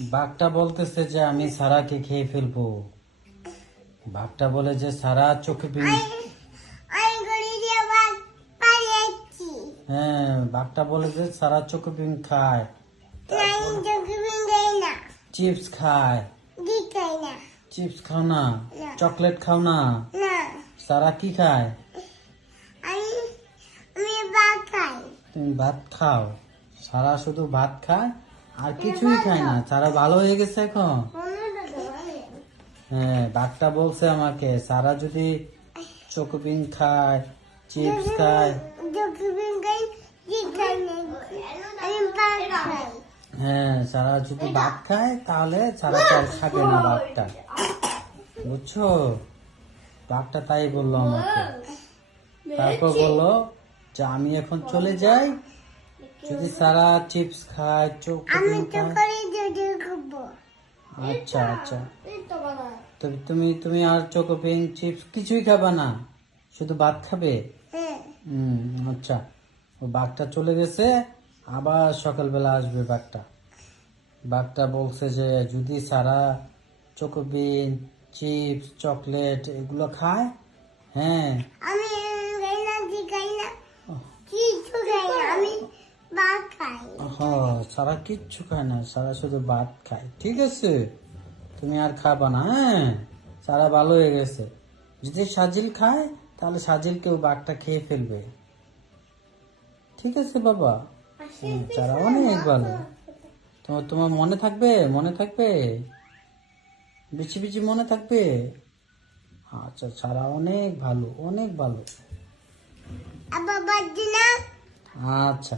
বাঘটা বলতেছে যে আমি সারাকে খেয়ে ফেলবো। বাঘটা বলে যে সারা চোখে হ্যাঁ, বাঘটা বলে যে সারা চোখে পিং খায়, চিপস খায়। চিপস খাও না, চকলেট খাও না। সারা কি খায়? তুমি ভাত খাও। সারা শুধু ভাত খায় আর কিছুই খায় না। সারা ভালো হয়ে গেছে এখন। হ্যাঁ, বাঘটা বলছে আমাকে সারা যদি চকোপিং খায়, চিপস খায়, হ্যাঁ সারা যদি ভাত খায় তাহলে সারা চাল খাবে না ভাতটা, বুঝছো? বাঘটা তাই বললো আমাকে। তারপর বললো যে আমি এখন চলে যাই, যদি সারা চিপস খায়, চকোপিং খায়। আচ্ছা আচ্ছা, তুমি তুমি আর চকোপিং চিপস কিছুই খাবে না, শুধু ভাত খাবে? আচ্ছা। ও বাঘটা চলে গেছে, আবার সকালবেলা আসবে বাঘটা। বাঘটা বলছে যে যদি সারা চকোবিন, চিপস, চকলেট এগুলো খায়, হ্যাঁ সারা কিচ্ছু খায় না, সারা শুধু ভাত খায়। ঠিক আছে, তুমি আর খাবা না। হ্যাঁ, সারা ভালো হয়ে গেছে। যদি সাজিল খায় তাহলে সাজিলকেও বাঘটা খেয়ে ফেলবে। ঠিক আছে বাবা, সারা অনেক ভালো। তোমার মনে থাকবে, মনে থাকবে, বেশি বেশি মনে থাকবে। আচ্ছা, সারা অনেক ভালো, অনেক ভালো। আচ্ছা।